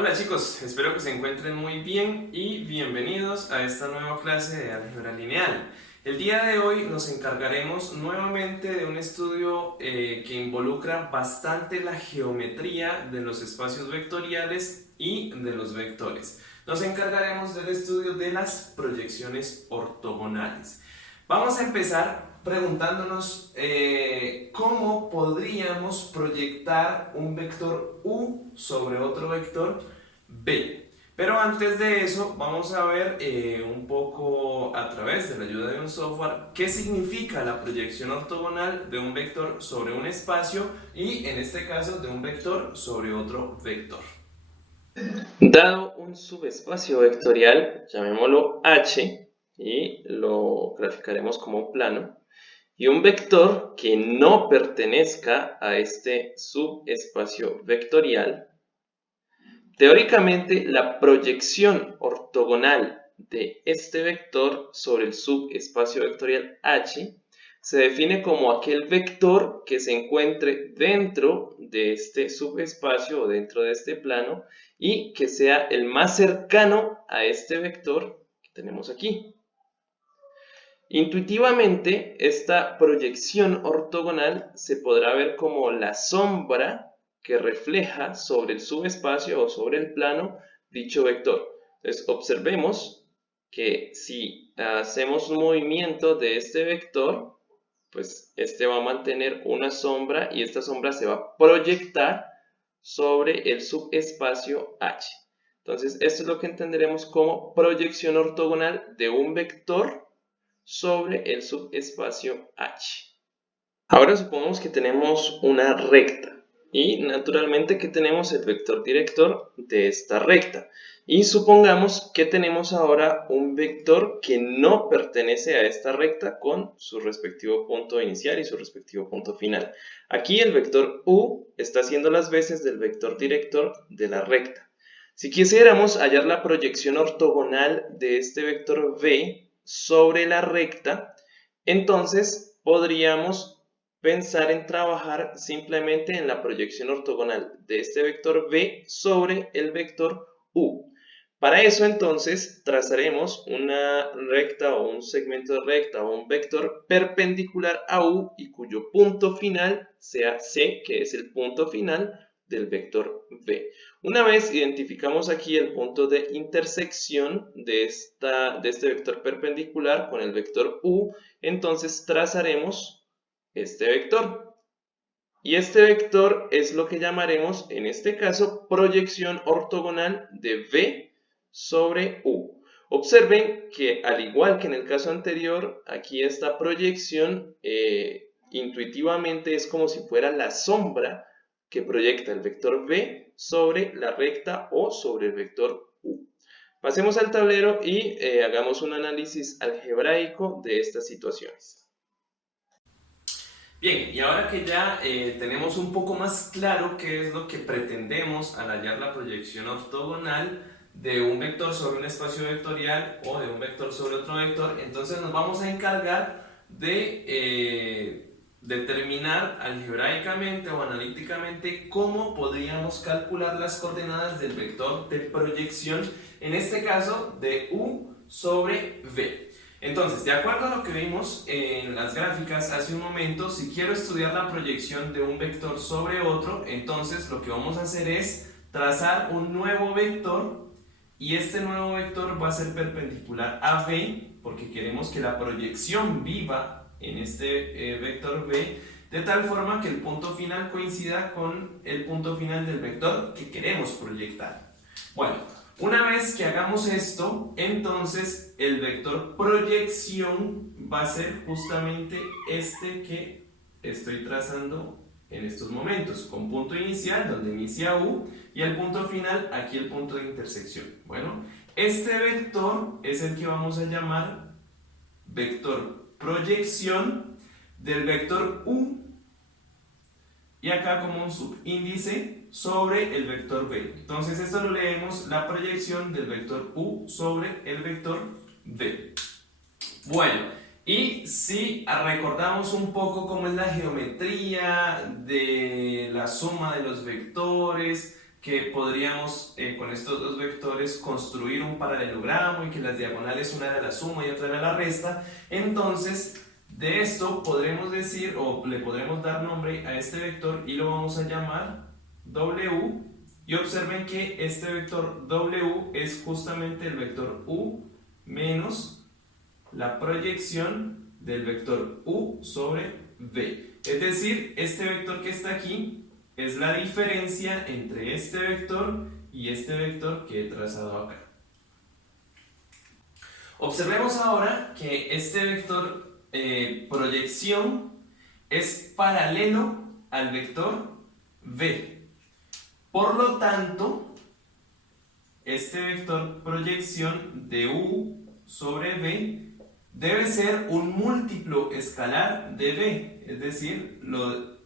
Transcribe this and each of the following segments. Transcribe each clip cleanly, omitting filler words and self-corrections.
Hola chicos, espero que se encuentren muy bien y bienvenidos a esta nueva clase de álgebra lineal. El día de hoy nos encargaremos nuevamente de un estudio que involucra bastante la geometría de los espacios vectoriales y de los vectores. Nos encargaremos del estudio de las proyecciones ortogonales. Vamos a empezar preguntándonos cómo podríamos proyectar un vector u sobre otro vector b. Pero antes de eso vamos a ver un poco a través de la ayuda de un software qué significa la proyección ortogonal de un vector sobre un espacio y en este caso de un vector sobre otro vector. Dado un subespacio vectorial, llamémoslo H, y lo graficaremos como un plano, y un vector que no pertenezca a este subespacio vectorial, teóricamente la proyección ortogonal de este vector sobre el subespacio vectorial H se define como aquel vector que se encuentre dentro de este subespacio o dentro de este plano y que sea el más cercano a este vector que tenemos aquí. Intuitivamente, esta proyección ortogonal se podrá ver como la sombra que refleja sobre el subespacio o sobre el plano dicho vector. Entonces, observemos que si hacemos un movimiento de este vector, pues este va a mantener una sombra y esta sombra se va a proyectar sobre el subespacio H. Entonces, esto es lo que entenderemos como proyección ortogonal de un vector sobre el subespacio H. Ahora supongamos que tenemos una recta y naturalmente que tenemos el vector director de esta recta. Y supongamos que tenemos ahora un vector que no pertenece a esta recta con su respectivo punto inicial y su respectivo punto final. Aquí el vector u está haciendo las veces del vector director de la recta. Si quisiéramos hallar la proyección ortogonal de este vector v sobre la recta, entonces podríamos pensar en trabajar simplemente en la proyección ortogonal de este vector v sobre el vector u. Para eso entonces trazaremos una recta o un segmento de recta o un vector perpendicular a u y cuyo punto final sea c, que es el punto final del vector v. Una vez identificamos aquí el punto de intersección de este vector perpendicular con el vector u, entonces trazaremos este vector. Y este vector es lo que llamaremos, en este caso, proyección ortogonal de v sobre u. Observen que, al igual que en el caso anterior, aquí esta proyección intuitivamente es como si fuera la sombra que proyecta el vector v sobre la recta o sobre el vector u. Pasemos al tablero y hagamos un análisis algebraico de estas situaciones. Bien, y ahora que ya tenemos un poco más claro qué es lo que pretendemos al hallar la proyección ortogonal de un vector sobre un espacio vectorial o de un vector sobre otro vector, entonces nos vamos a encargar de determinar algebraicamente o analíticamente cómo podríamos calcular las coordenadas del vector de proyección, en este caso de u sobre v. Entonces, de acuerdo a lo que vimos en las gráficas hace un momento, si quiero estudiar la proyección de un vector sobre otro, entonces lo que vamos a hacer es trazar un nuevo vector y este nuevo vector va a ser perpendicular a v porque queremos que la proyección viva en este vector v de tal forma que el punto final coincida con el punto final del vector que queremos proyectar. Bueno, una vez que hagamos esto, entonces el vector proyección va a ser justamente este que estoy trazando en estos momentos, con punto inicial donde inicia u y el punto final aquí el punto de intersección. Bueno, este vector es el que vamos a llamar vector proyección del vector u y acá como un subíndice sobre el vector v. Entonces esto lo leemos la proyección del vector u sobre el vector v. Bueno, y si recordamos un poco cómo es la geometría de la suma de los vectores, que podríamos con estos dos vectores construir un paralelogramo y que las diagonales una era la suma y otra era la resta. Entonces, de esto podremos decir, o le podremos dar nombre a este vector y lo vamos a llamar W. Y observen que este vector W es justamente el vector U menos la proyección del vector U sobre V. Es decir, este vector que está aquí es la diferencia entre este vector y este vector que he trazado acá. Observemos ahora que este vector proyección es paralelo al vector V. Por lo tanto, este vector proyección de U sobre V debe ser un múltiplo escalar de V, es decir, lo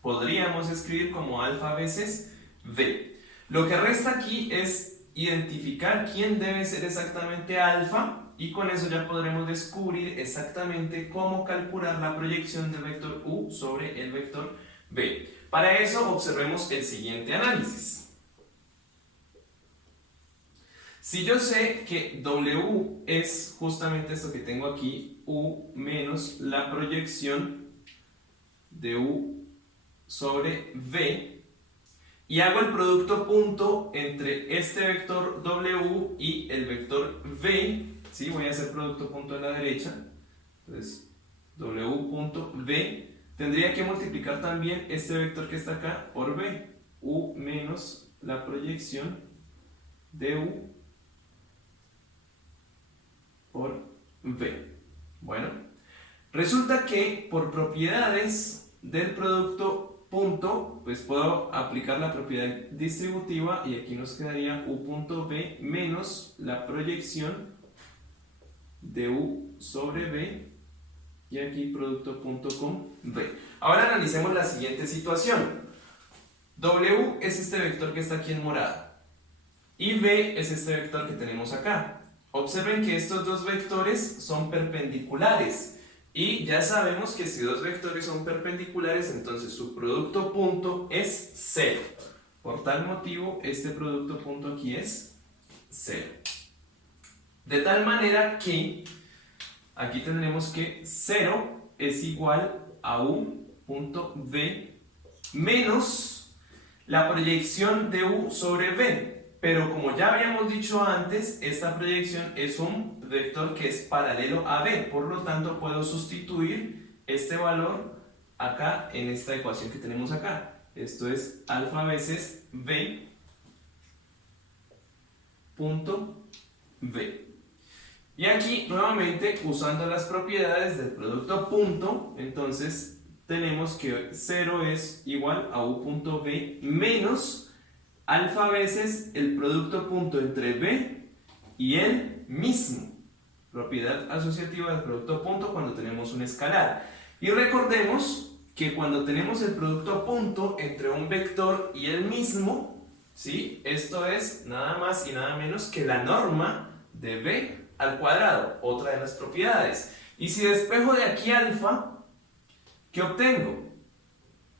podríamos escribir como alfa veces V. Lo que resta aquí es identificar quién debe ser exactamente alfa y con eso ya podremos descubrir exactamente cómo calcular la proyección del vector U sobre el vector V. Para eso observemos el siguiente análisis. Si yo sé que W es justamente esto que tengo aquí, U menos la proyección de U sobre V, y hago el producto punto entre este vector W y el vector V, ¿sí? Voy a hacer producto punto a la derecha, entonces W punto V, tendría que multiplicar también este vector que está acá por V, U menos la proyección de U por V. Bueno, resulta que por propiedades del producto punto, pues puedo aplicar la propiedad distributiva y aquí nos quedaría U punto V menos la proyección de U sobre V y aquí producto punto con V. Ahora analicemos la siguiente situación. W es este vector que está aquí en morado y V es este vector que tenemos acá. Observen que estos dos vectores son perpendiculares y ya sabemos que si dos vectores son perpendiculares, entonces su producto punto es 0. Por tal motivo, este producto punto aquí es 0. De tal manera que aquí tendremos que 0 es igual a U punto V menos la proyección de U sobre V. Pero como ya habíamos dicho antes, esta proyección es un vector que es paralelo a V, por lo tanto puedo sustituir este valor acá en esta ecuación que tenemos acá. Esto es alfa veces V punto V. Y aquí nuevamente usando las propiedades del producto punto, entonces tenemos que 0 es igual a U punto V menos alfa veces el producto punto entre V y el mismo. Propiedad asociativa del producto punto cuando tenemos un escalar. Y recordemos que cuando tenemos el producto punto entre un vector y el mismo, ¿sí? Esto es nada más y nada menos que la norma de V al cuadrado, otra de las propiedades. Y si despejo de aquí alfa, ¿qué obtengo?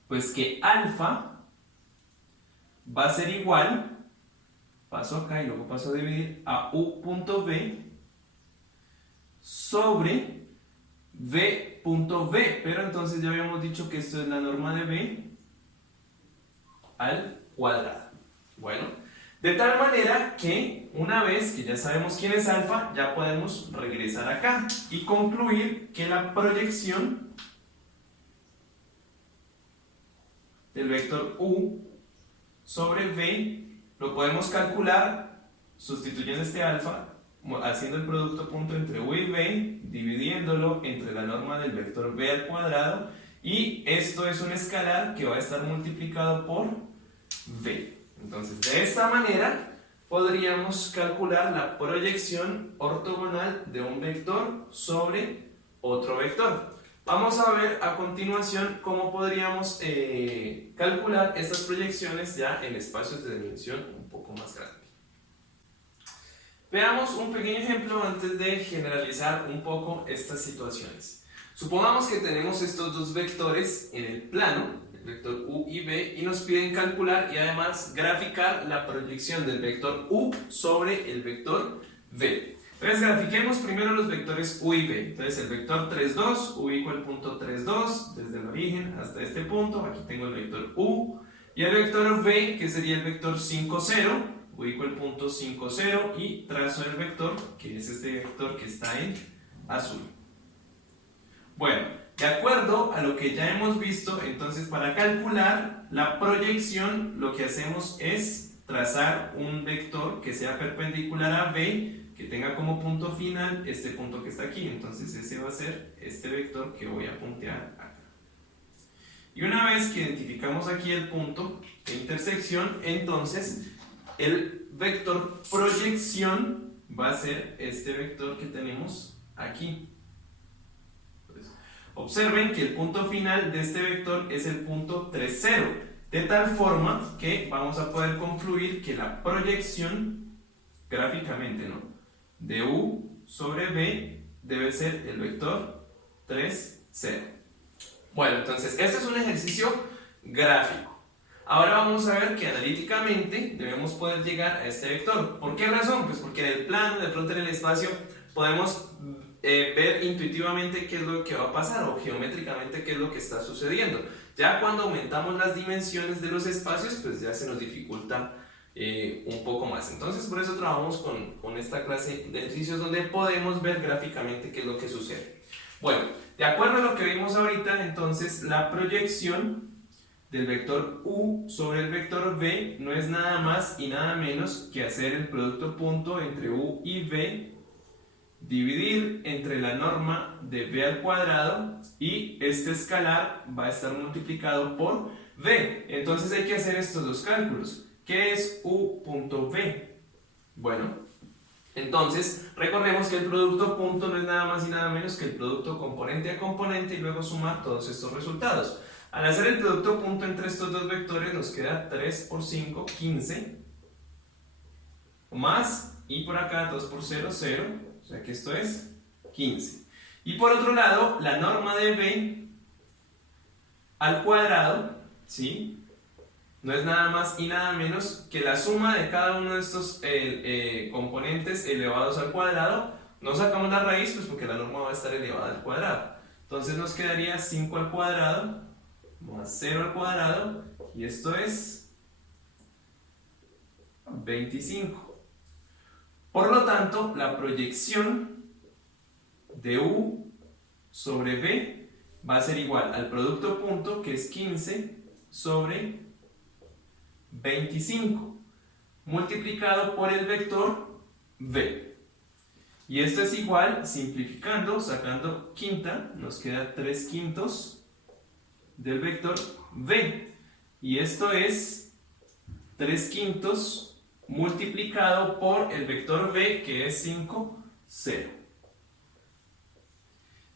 Pues que alfa va a ser igual, paso acá y luego paso a dividir, a U punto V sobre V punto V, pero entonces ya habíamos dicho que esto es la norma de V al cuadrado. Bueno, de tal manera que una vez que ya sabemos quién es alfa, ya podemos regresar acá y concluir que la proyección del vector U sobre V lo podemos calcular sustituyendo este alfa, haciendo el producto punto entre U y V, dividiéndolo entre la norma del vector V al cuadrado, y esto es un escalar que va a estar multiplicado por V. Entonces, de esta manera podríamos calcular la proyección ortogonal de un vector sobre otro vector. Vamos a ver a continuación cómo podríamos calcular estas proyecciones ya en espacios de dimensión un poco más grande. Veamos un pequeño ejemplo antes de generalizar un poco estas situaciones. Supongamos que tenemos estos dos vectores en el plano. El vector u y b, y nos piden calcular y además graficar la proyección del vector u sobre el vector v. Entonces grafiquemos primero los vectores u y b. Entonces el vector 3, 2, u igual punto 3, 2, desde el origen hasta este punto, aquí tengo el vector u, y el vector v, que sería el vector 5, 0, u igual punto 5, 0, y trazo el vector, que es este vector que está en azul. Bueno, de acuerdo a lo que ya hemos visto, entonces para calcular la proyección lo que hacemos es trazar un vector que sea perpendicular a b, que tenga como punto final este punto que está aquí. Entonces ese va a ser este vector que voy a puntear acá. Y una vez que identificamos aquí el punto de intersección, entonces el vector proyección va a ser este vector que tenemos aquí. Entonces, observen que el punto final de este vector es el punto 3, 0, de tal forma que vamos a poder concluir que la proyección gráficamente, ¿no?, de u sobre b debe ser el vector 3, 0. Bueno, entonces este es un ejercicio gráfico. Ahora vamos a ver que analíticamente debemos poder llegar a este vector. ¿Por qué razón? Pues porque en el plano, de pronto en el espacio, podemos ver intuitivamente qué es lo que va a pasar, o geométricamente qué es lo que está sucediendo. Ya cuando aumentamos las dimensiones de los espacios, pues ya se nos dificulta un poco más. Entonces por eso trabajamos con esta clase de ejercicios donde podemos ver gráficamente qué es lo que sucede. Bueno, de acuerdo a lo que vimos ahorita, entonces la proyección del vector u sobre el vector v no es nada más y nada menos que hacer el producto punto entre u y v, dividir entre la norma de b al cuadrado, y este escalar va a estar multiplicado por v. Entonces hay que hacer estos dos cálculos. ¿Qué es u.v? Bueno, entonces recordemos que el producto punto no es nada más y nada menos que el producto componente a componente y luego sumar todos estos resultados. Al hacer el producto punto entre estos dos vectores nos queda 3 por 5, 15, más, y por acá 2 por 0, 0, o sea que esto es 15. Y por otro lado, la norma de b al cuadrado, ¿sí?, no es nada más y nada menos que la suma de cada uno de estos componentes elevados al cuadrado. No sacamos la raíz, pues porque la norma va a estar elevada al cuadrado. Entonces nos quedaría 5 al cuadrado más 0 al cuadrado, y esto es 25. Por lo tanto, la proyección de u sobre v va a ser igual al producto punto, que es 15 sobre 25, multiplicado por el vector v. Y esto es igual, simplificando, sacando quinta, nos queda 3 quintos del vector v. Y esto es 3 quintos multiplicado por el vector v, que es 5, 0.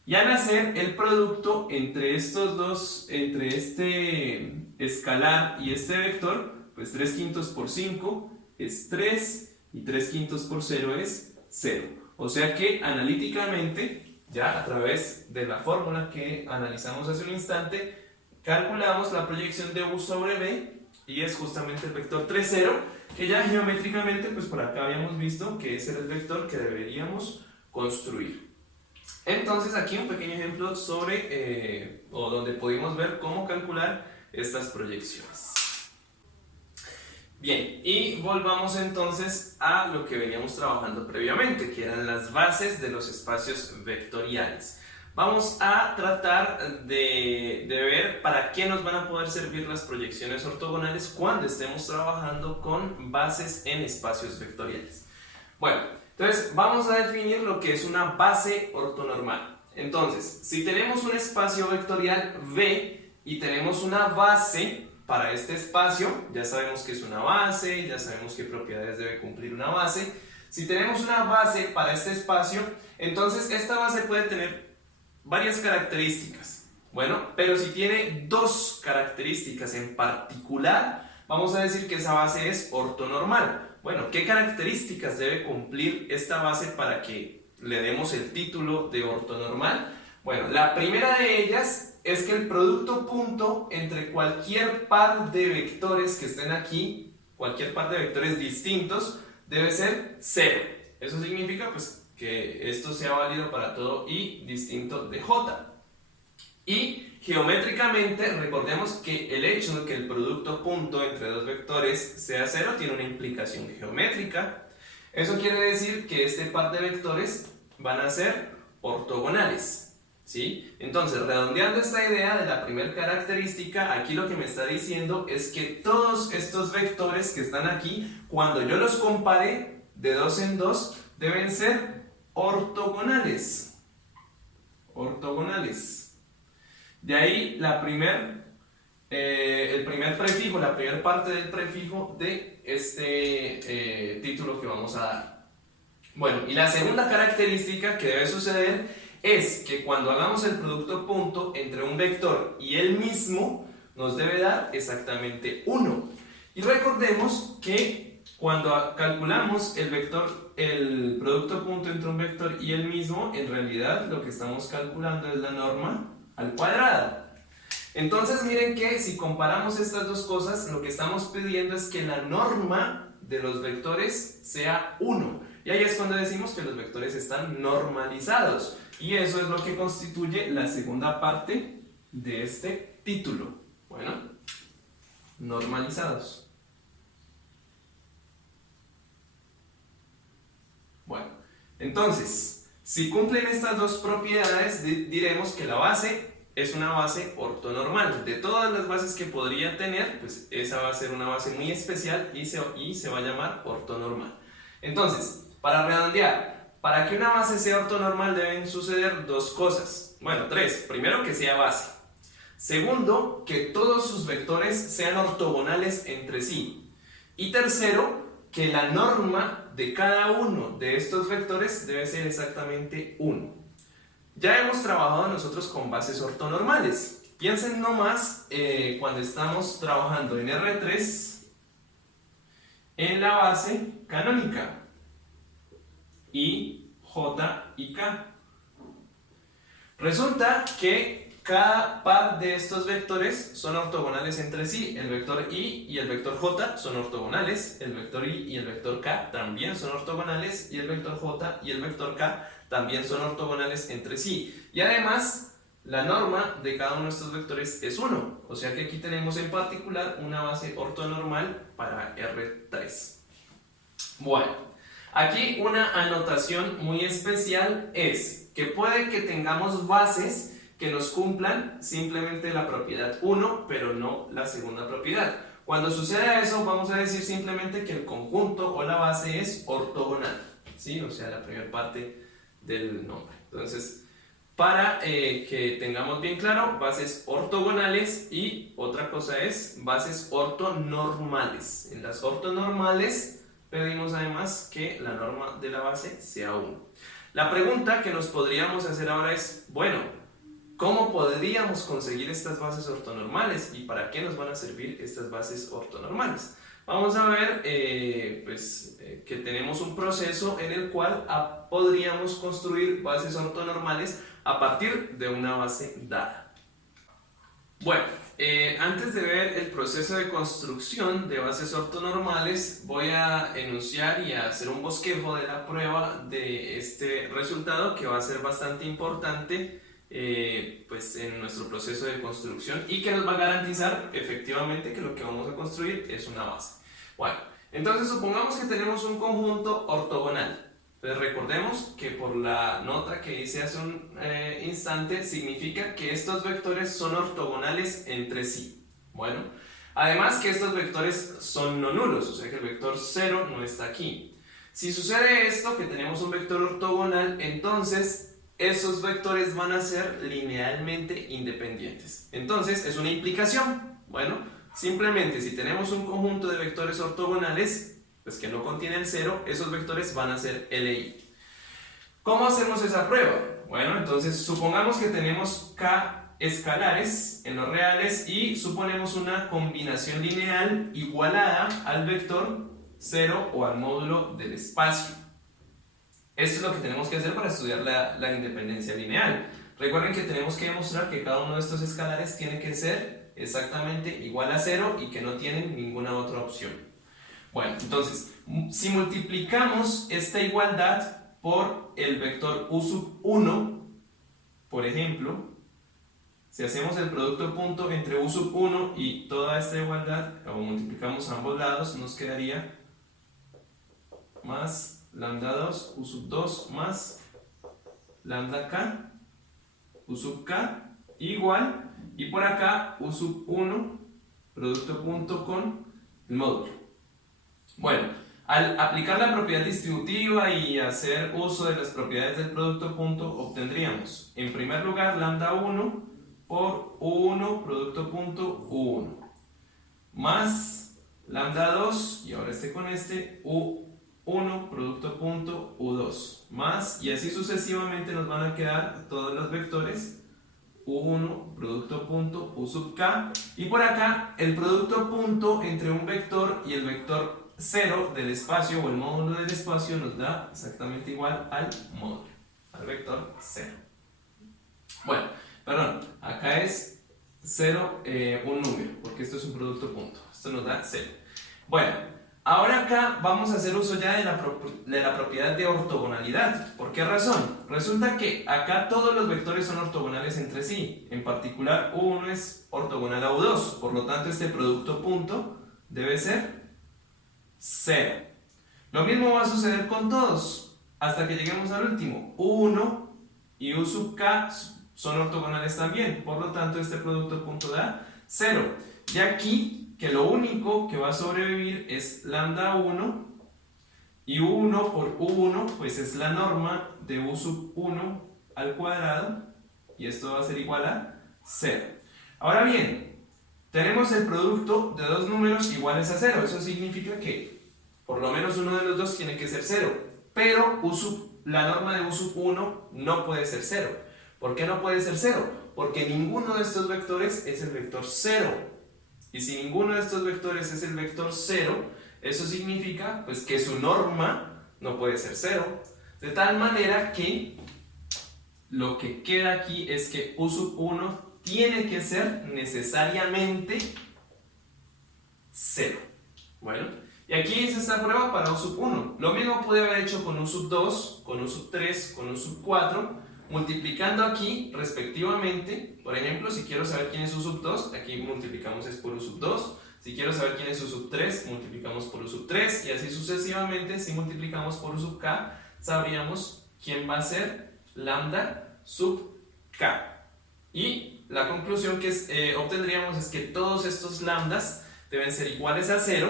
Y al hacer el producto entre estos dos, entre este escalar y este vector, pues 3 quintos por 5 es 3, y 3 quintos por 0 es 0. O sea que analíticamente, ya a través de la fórmula que analizamos hace un instante, calculamos la proyección de u sobre v, y es justamente el vector 3, 0, que ya geométricamente, pues por acá habíamos visto que ese era el vector que deberíamos construir. Entonces aquí un pequeño ejemplo sobre, o donde pudimos ver cómo calcular estas proyecciones. Bien, y volvamos entonces a lo que veníamos trabajando previamente, que eran las bases de los espacios vectoriales. Vamos a tratar de ver para qué nos van a poder servir las proyecciones ortogonales cuando estemos trabajando con bases en espacios vectoriales. Bueno, entonces vamos a definir lo que es una base ortonormal. Entonces, si tenemos un espacio vectorial V y tenemos una base para este espacio, ya sabemos que es una base, ya sabemos qué propiedades debe cumplir una base. Si tenemos una base para este espacio, entonces esta base puede tener varias características. Bueno, pero si tiene dos características en particular, vamos a decir que esa base es ortonormal. Bueno, ¿qué características debe cumplir esta base para que le demos el título de ortonormal? Bueno, la primera de ellas es que el producto punto entre cualquier par de vectores que estén aquí, cualquier par de vectores distintos, debe ser 0. Eso significa pues que esto sea válido para todo i distinto de j. Y geométricamente recordemos que el hecho de que el producto punto entre dos vectores sea 0 tiene una implicación geométrica. Eso quiere decir que este par de vectores van a ser ortogonales, ¿sí? Entonces, redondeando esta idea de la primera característica, aquí lo que me está diciendo es que todos estos vectores que están aquí, cuando yo los compare de dos en dos, deben ser ortogonales. Ortogonales. De ahí el primer prefijo, la primera parte del prefijo de este título que vamos a dar. Bueno, y la segunda característica que debe suceder es que cuando hagamos el producto punto entre un vector y el mismo, nos debe dar exactamente 1. Y recordemos que cuando calculamos el producto punto entre un vector y el mismo, en realidad lo que estamos calculando es la norma al cuadrado. Entonces miren que si comparamos estas dos cosas, lo que estamos pidiendo es que la norma de los vectores sea 1. Y ahí es cuando decimos que los vectores están normalizados. Y eso es lo que constituye la segunda parte de este título. Bueno, normalizados. Bueno, entonces, si cumplen estas dos propiedades, diremos que la base es una base ortonormal. De todas las bases que podría tener, pues esa va a ser una base muy especial y se va a llamar ortonormal. Entonces, para redondear, para que una base sea ortonormal deben suceder dos cosas. Bueno, tres. Primero, que sea base. Segundo, que todos sus vectores sean ortogonales entre sí. Y tercero, que la norma de cada uno de estos vectores debe ser exactamente 1. Ya hemos trabajado nosotros con bases ortonormales. Piensen nomás cuando estamos trabajando en R3 en la base canónica I, J y K. Resulta que cada par de estos vectores son ortogonales entre sí. El vector I y el vector J son ortogonales, el vector I y el vector K también son ortogonales y el vector J y el vector K también son ortogonales entre sí. Y además, la norma de cada uno de estos vectores es 1. O sea que aquí tenemos en particular una base ortonormal para R3. Bueno, aquí una anotación muy especial es que puede que tengamos bases que nos cumplan simplemente la propiedad 1, pero no la segunda propiedad. Cuando suceda eso, vamos a decir simplemente que el conjunto o la base es ortogonal, ¿sí? O sea, la primera parte del nombre. Entonces, para que tengamos bien claro, bases ortogonales y otra cosa es bases ortonormales. En las ortonormales pedimos además que la norma de la base sea 1. La pregunta que nos podríamos hacer ahora es, bueno, ¿cómo podríamos conseguir estas bases ortonormales y para qué nos van a servir estas bases ortonormales? Vamos a ver que tenemos un proceso en el cual podríamos construir bases ortonormales a partir de una base dada. Bueno, antes de ver el proceso de construcción de bases ortonormales, voy a enunciar y a hacer un bosquejo de la prueba de este resultado que va a ser bastante importante en nuestro proceso de construcción y que nos va a garantizar efectivamente que lo que vamos a construir es una base. Bueno, entonces supongamos que tenemos un conjunto ortogonal. Entonces recordemos que por la nota que hice hace un instante significa que estos vectores son ortogonales entre sí. Bueno, además que estos vectores son no nulos, o sea que el vector 0 no está aquí. Si sucede esto, que tenemos un vector ortogonal, entonces esos vectores van a ser linealmente independientes. Entonces, es una implicación. Bueno, simplemente si tenemos un conjunto de vectores ortogonales, pues que no contiene el 0, esos vectores van a ser LI. ¿Cómo hacemos esa prueba? Bueno, entonces supongamos que tenemos K escalares en los reales y suponemos una combinación lineal igualada al vector 0 o al módulo del espacio. Esto es lo que tenemos que hacer para estudiar la independencia lineal. Recuerden que tenemos que demostrar que cada uno de estos escalares tiene que ser exactamente igual a 0 y que no tienen ninguna otra opción. Bueno, entonces, si multiplicamos esta igualdad por el vector u sub 1, por ejemplo, si hacemos el producto punto entre u sub 1 y toda esta igualdad, o multiplicamos a ambos lados, nos quedaría más lambda 2 u sub 2 más lambda k u sub k igual, y por acá u sub 1 producto punto con el módulo. Bueno, al aplicar la propiedad distributiva y hacer uso de las propiedades del producto punto, obtendríamos en primer lugar lambda 1 por u1 producto punto u1 más lambda 2, y ahora con u1 producto punto u2 más, y así sucesivamente nos van a quedar todos los vectores u1 producto punto u sub k, y por acá el producto punto entre un vector y el vector 0 del espacio o el módulo del espacio nos da exactamente igual al módulo, al vector 0. Bueno, perdón, acá es 0 un número, porque esto es un producto punto, esto nos da 0. Bueno, ahora acá vamos a hacer uso ya de la propiedad de ortogonalidad. ¿Por qué razón? Resulta que acá todos los vectores son ortogonales entre sí, en particular u1 es ortogonal a u2, por lo tanto este producto punto debe ser 0. Lo mismo va a suceder con todos, hasta que lleguemos al último. U1 y u sub k son ortogonales también, por lo tanto este producto punto da 0. Y aquí, que lo único que va a sobrevivir es lambda 1, y u1 por u1, pues es la norma de u sub 1 al cuadrado, y esto va a ser igual a 0. Ahora bien, tenemos el producto de dos números iguales a 0, eso significa que por lo menos uno de los dos tiene que ser 0, pero la norma de u sub 1 no puede ser 0. ¿Por qué no puede ser 0? Porque ninguno de estos vectores es el vector 0, y si ninguno de estos vectores es el vector 0, eso significa pues, que su norma no puede ser 0, de tal manera que lo que queda aquí es que u sub 1 tiene que ser necesariamente 0. Bueno, y aquí hice esta prueba para u sub 1. Lo mismo pude haber hecho con u sub 2, con u sub 3, con u sub 4, multiplicando aquí respectivamente. Por ejemplo, si quiero saber quién es u sub 2, aquí multiplicamos es por u sub 2. Si quiero saber quién es u sub 3, multiplicamos por u sub 3, y así sucesivamente. Si multiplicamos por u sub k, sabríamos quién va a ser lambda sub k. Y la conclusión que obtendríamos es que todos estos lambdas deben ser iguales a 0,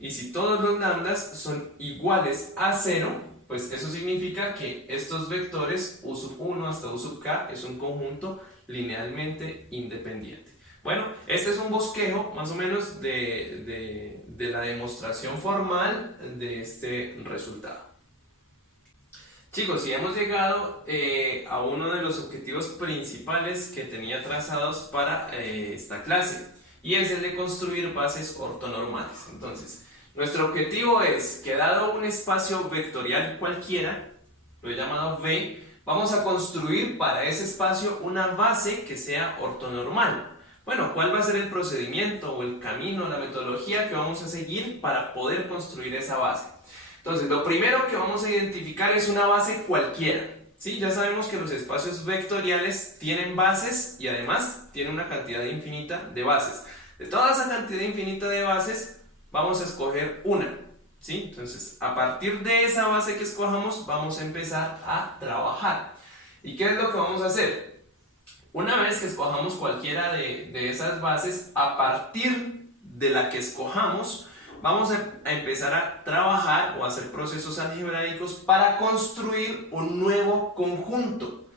y si todos los lambdas son iguales a 0, pues eso significa que estos vectores u sub 1 hasta u sub k es un conjunto linealmente independiente. Bueno, este es un bosquejo más o menos de la demostración formal de este resultado. Chicos, y hemos llegado a uno de los objetivos principales que tenía trazados para esta clase, y es el de construir bases ortonormales. Entonces, nuestro objetivo es que dado un espacio vectorial cualquiera, lo he llamado V, vamos a construir para ese espacio una base que sea ortonormal. Bueno, ¿cuál va a ser el procedimiento o el camino, la metodología que vamos a seguir para poder construir esa base? Entonces, lo primero que vamos a identificar es una base cualquiera. ¿Sí? Ya sabemos que los espacios vectoriales tienen bases y además tienen una cantidad infinita de bases. De toda esa cantidad infinita de bases, vamos a escoger una. ¿Sí? Entonces, a partir de esa base que escojamos, vamos a empezar a trabajar. ¿Y qué es lo que vamos a hacer? Una vez que escojamos cualquiera de esas bases, a partir de la que escojamos, vamos a empezar a trabajar o a hacer procesos algebraicos para construir un nuevo conjunto.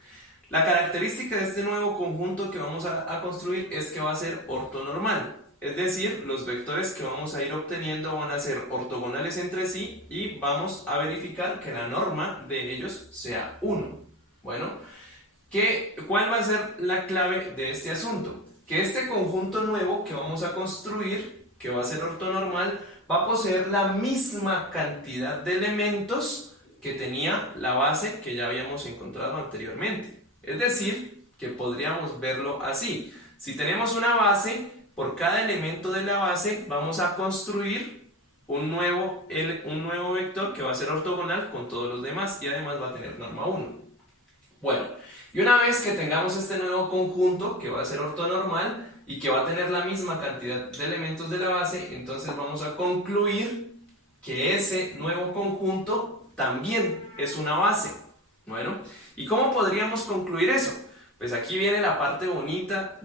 La característica de este nuevo conjunto que vamos a construir es que va a ser ortonormal. Es decir, los vectores que vamos a ir obteniendo van a ser ortogonales entre sí y vamos a verificar que la norma de ellos sea 1. Bueno, ¿cuál va a ser la clave de este asunto? Que este conjunto nuevo que vamos a construir, que va a ser ortonormal, va a poseer la misma cantidad de elementos que tenía la base que ya habíamos encontrado anteriormente. Es decir, que podríamos verlo así. Si tenemos una base, por cada elemento de la base vamos a construir un nuevo vector que va a ser ortogonal con todos los demás y además va a tener norma 1. Bueno, y una vez que tengamos este nuevo conjunto que va a ser ortonormal y que va a tener la misma cantidad de elementos de la base, entonces vamos a concluir que ese nuevo conjunto también es una base. Bueno, ¿y cómo podríamos concluir eso? Pues aquí viene la parte bonita,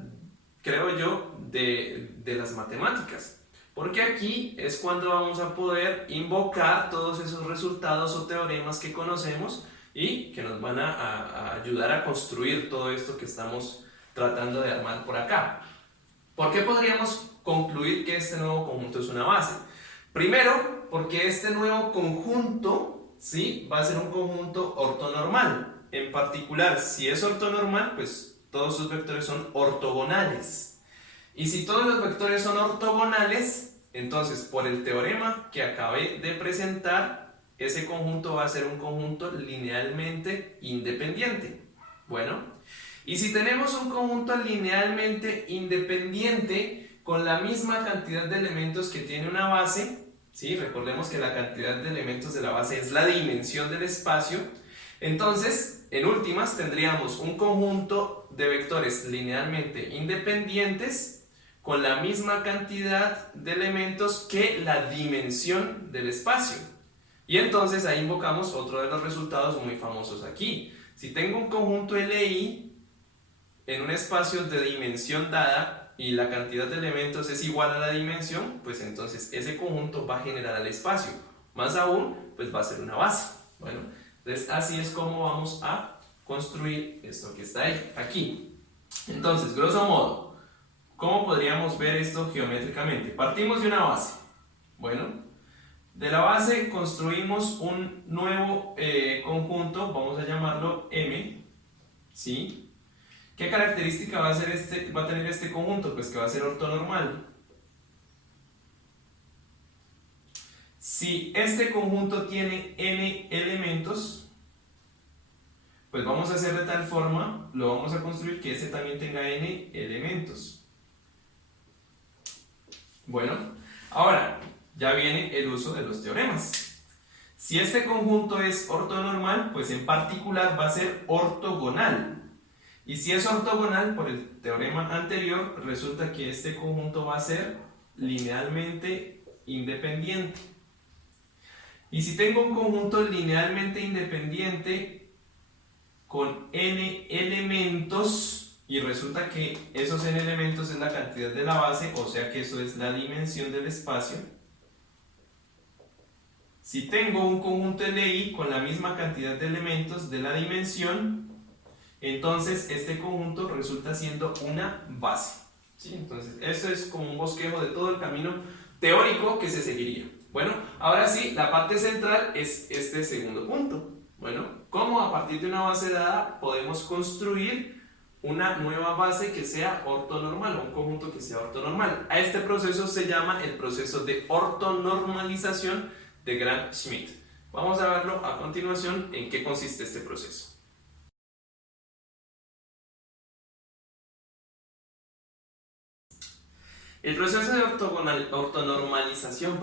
creo yo, de las matemáticas. Porque aquí es cuando vamos a poder invocar todos esos resultados o teoremas que conocemos y que nos van a ayudar a construir todo esto que estamos tratando de armar por acá. ¿Por qué podríamos concluir que este nuevo conjunto es una base? Primero, porque este nuevo conjunto, ¿sí?, va a ser un conjunto ortonormal. En particular, si es ortonormal, pues todos sus vectores son ortogonales. Y si todos los vectores son ortogonales, entonces por el teorema que acabé de presentar, ese conjunto va a ser un conjunto linealmente independiente. Bueno, y si tenemos un conjunto linealmente independiente con la misma cantidad de elementos que tiene una base, ¿sí?, recordemos que la cantidad de elementos de la base es la dimensión del espacio, entonces en últimas tendríamos un conjunto de vectores linealmente independientes con la misma cantidad de elementos que la dimensión del espacio. Y entonces ahí invocamos otro de los resultados muy famosos aquí. Si tengo un conjunto LI en un espacio de dimensión dada y la cantidad de elementos es igual a la dimensión, pues entonces ese conjunto va a generar al espacio. Más aún, pues va a ser una base. Bueno, entonces así es como vamos a construir esto que está ahí, aquí. Entonces, grosso modo, ¿cómo podríamos ver esto geométricamente? Partimos de una base. Bueno, de la base construimos un nuevo conjunto, vamos a llamarlo M, ¿sí? ¿Qué característica va a tener este conjunto? Pues que va a ser ortonormal. Si este conjunto tiene n elementos, pues vamos a hacer de tal forma, lo vamos a construir que este también tenga n elementos. Bueno, ahora ya viene el uso de los teoremas. Si este conjunto es ortonormal, pues en particular va a ser ortogonal. Y si es ortogonal, por el teorema anterior, resulta que este conjunto va a ser linealmente independiente. Y si tengo un conjunto linealmente independiente con n elementos, y resulta que esos n elementos es la cantidad de la base, o sea que eso es la dimensión del espacio. Si tengo un conjunto LI con la misma cantidad de elementos de la dimensión, entonces este conjunto resulta siendo una base. ¿Sí? Entonces, esto es como un bosquejo de todo el camino teórico que se seguiría. Bueno, ahora sí, la parte central es este segundo punto. Bueno, ¿cómo a partir de una base dada podemos construir una nueva base que sea ortonormal o un conjunto que sea ortonormal? A este proceso se llama el proceso de ortonormalización de Gram-Schmidt. Vamos a verlo a continuación en qué consiste este proceso. El proceso de ortonormalización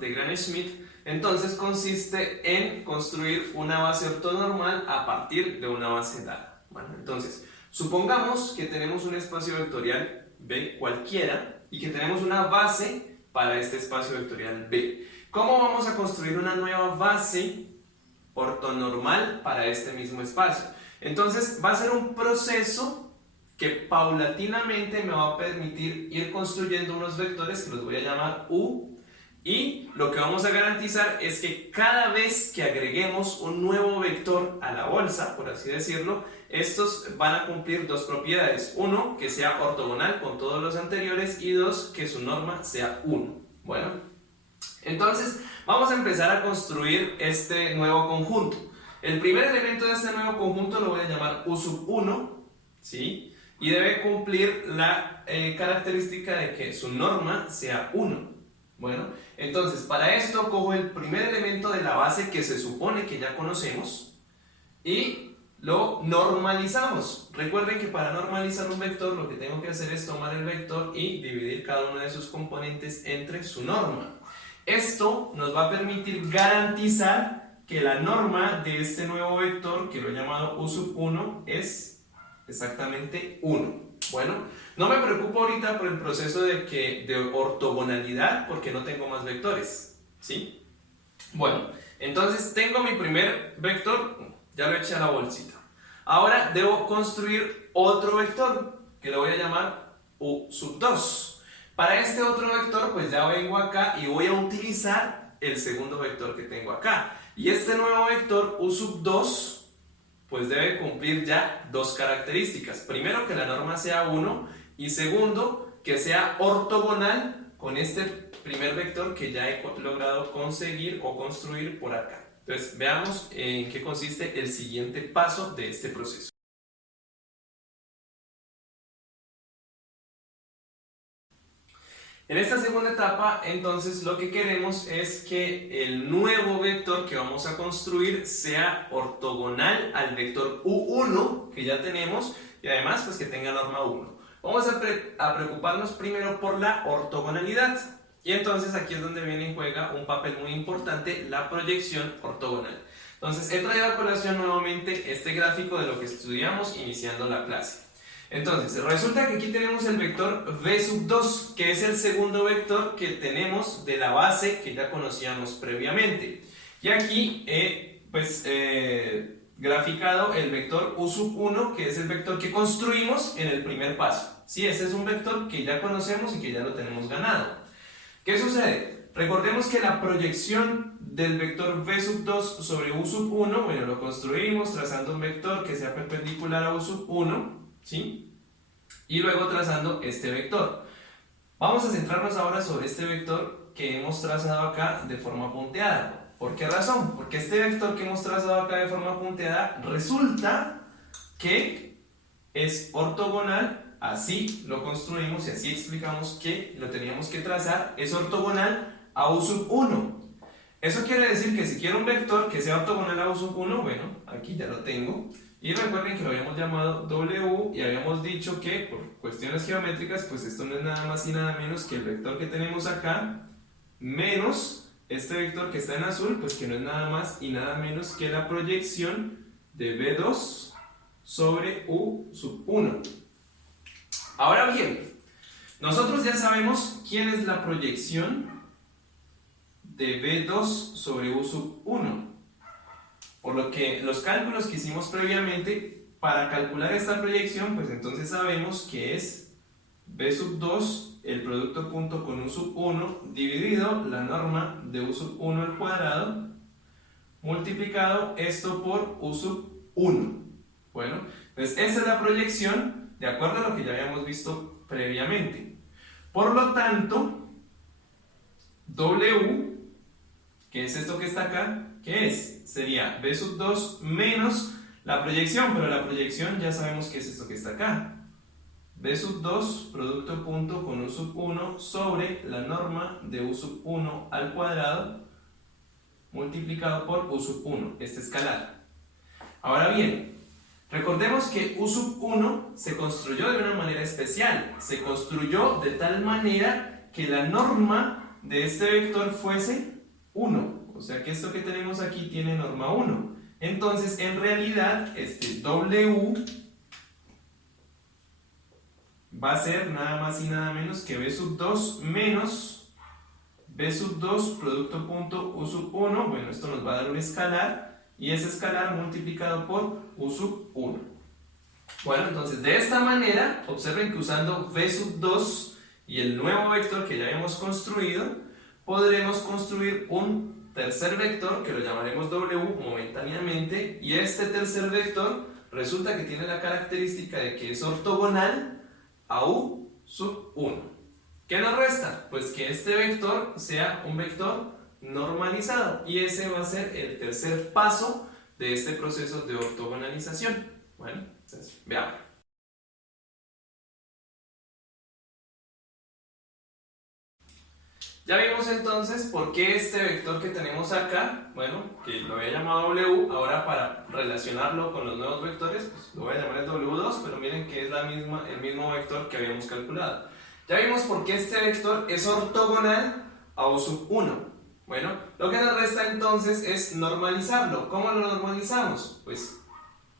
de Gram-Schmidt entonces consiste en construir una base ortonormal a partir de una base dada. Bueno, entonces, supongamos que tenemos un espacio vectorial B cualquiera y que tenemos una base para este espacio vectorial B. ¿Cómo vamos a construir una nueva base ortonormal para este mismo espacio? Entonces va a ser un proceso que paulatinamente me va a permitir ir construyendo unos vectores que los voy a llamar U, y lo que vamos a garantizar es que cada vez que agreguemos un nuevo vector a la bolsa, por así decirlo, estos van a cumplir dos propiedades. Uno, que sea ortogonal con todos los anteriores, y dos, que su norma sea 1. Bueno, entonces vamos a empezar a construir este nuevo conjunto. El primer elemento de este nuevo conjunto lo voy a llamar U sub 1, ¿sí? Y debe cumplir la característica de que su norma sea 1. Bueno, entonces para esto cojo el primer elemento de la base que se supone que ya conocemos y lo normalizamos. Recuerden que para normalizar un vector lo que tengo que hacer es tomar el vector y dividir cada uno de sus componentes entre su norma. Esto nos va a permitir garantizar que la norma de este nuevo vector, que lo he llamado u sub 1, es exactamente 1. Bueno, no me preocupo ahorita por el proceso de ortogonalidad porque no tengo más vectores, ¿sí? Bueno, entonces tengo mi primer vector, ya lo eché a la bolsita. Ahora debo construir otro vector que lo voy a llamar u sub 2. Para este otro vector pues ya vengo acá y voy a utilizar el segundo vector que tengo acá. Y este nuevo vector u sub 2 pues debe cumplir ya dos características. Primero, que la norma sea 1 y segundo, que sea ortogonal con este primer vector que ya he logrado conseguir o construir por acá. Entonces, veamos en qué consiste el siguiente paso de este proceso. En esta segunda etapa, entonces, lo que queremos es que el nuevo vector que vamos a construir sea ortogonal al vector u1 que ya tenemos y además pues que tenga norma 1. Vamos a preocuparnos primero por la ortogonalidad y entonces aquí es donde viene y juega un papel muy importante la proyección ortogonal. Entonces he traído a colación nuevamente este gráfico de lo que estudiamos iniciando la clase. Entonces, resulta que aquí tenemos el vector v sub 2, que es el segundo vector que tenemos de la base que ya conocíamos previamente. Y aquí he graficado el vector u sub 1, que es el vector que construimos en el primer paso. Sí, ese es un vector que ya conocemos y que ya lo tenemos ganado. ¿Qué sucede? Recordemos que la proyección del vector v sub 2 sobre u sub 1, bueno, lo construimos trazando un vector que sea perpendicular a u sub 1, ¿sí? Y luego trazando este vector. Vamos a centrarnos ahora sobre este vector que hemos trazado acá de forma punteada. ¿Por qué razón? Porque este vector que hemos trazado acá de forma punteada resulta que es ortogonal, así lo construimos y así explicamos que lo teníamos que trazar, es ortogonal a u sub 1. Eso quiere decir que si quiero un vector que sea ortogonal a u sub 1, bueno, aquí ya lo tengo. Y recuerden que lo habíamos llamado W y habíamos dicho que por cuestiones geométricas, pues esto no es nada más y nada menos que el vector que tenemos acá, menos este vector que está en azul, pues que no es nada más y nada menos que la proyección de V2 sobre U sub 1. Ahora bien, nosotros ya sabemos quién es la proyección de V2 sobre U sub 1. Por lo que los cálculos que hicimos previamente, para calcular esta proyección, pues entonces sabemos que es V sub 2, el producto punto con U sub 1, dividido la norma de U sub 1 al cuadrado, multiplicado esto por U sub 1. Bueno, pues esta es la proyección de acuerdo a lo que ya habíamos visto previamente. Por lo tanto, W, que es esto que está acá, ¿qué es? Sería V sub 2 menos la proyección, pero la proyección ya sabemos que es esto que está acá. V sub 2, producto punto con U sub 1 sobre la norma de U sub 1 al cuadrado multiplicado por U sub 1, este escalar. Ahora bien, recordemos que U sub 1 se construyó de una manera especial. Se construyó de tal manera que la norma de este vector fuese 1. O sea que esto que tenemos aquí tiene norma 1. Entonces, en realidad, este W va a ser nada más y nada menos que V sub 2 menos V sub 2 producto punto U sub 1. Bueno, esto nos va a dar un escalar y ese escalar multiplicado por U sub 1. Bueno, entonces de esta manera, observen que usando V sub 2 y el nuevo vector que ya habíamos construido, podremos construir un tercer vector que lo llamaremos W momentáneamente, y este tercer vector resulta que tiene la característica de que es ortogonal a U sub 1. ¿Qué nos resta? Pues que este vector sea un vector normalizado, y ese va a ser el tercer paso de este proceso de ortogonalización. Bueno, entonces veamos. Ya vimos entonces por qué este vector que tenemos acá, bueno, que lo había llamado W, ahora para relacionarlo con los nuevos vectores, pues lo voy a llamar el W2, pero miren que es el mismo vector que habíamos calculado. Ya vimos por qué este vector es ortogonal a U sub 1. Bueno, lo que nos resta entonces es normalizarlo. ¿Cómo lo normalizamos? Pues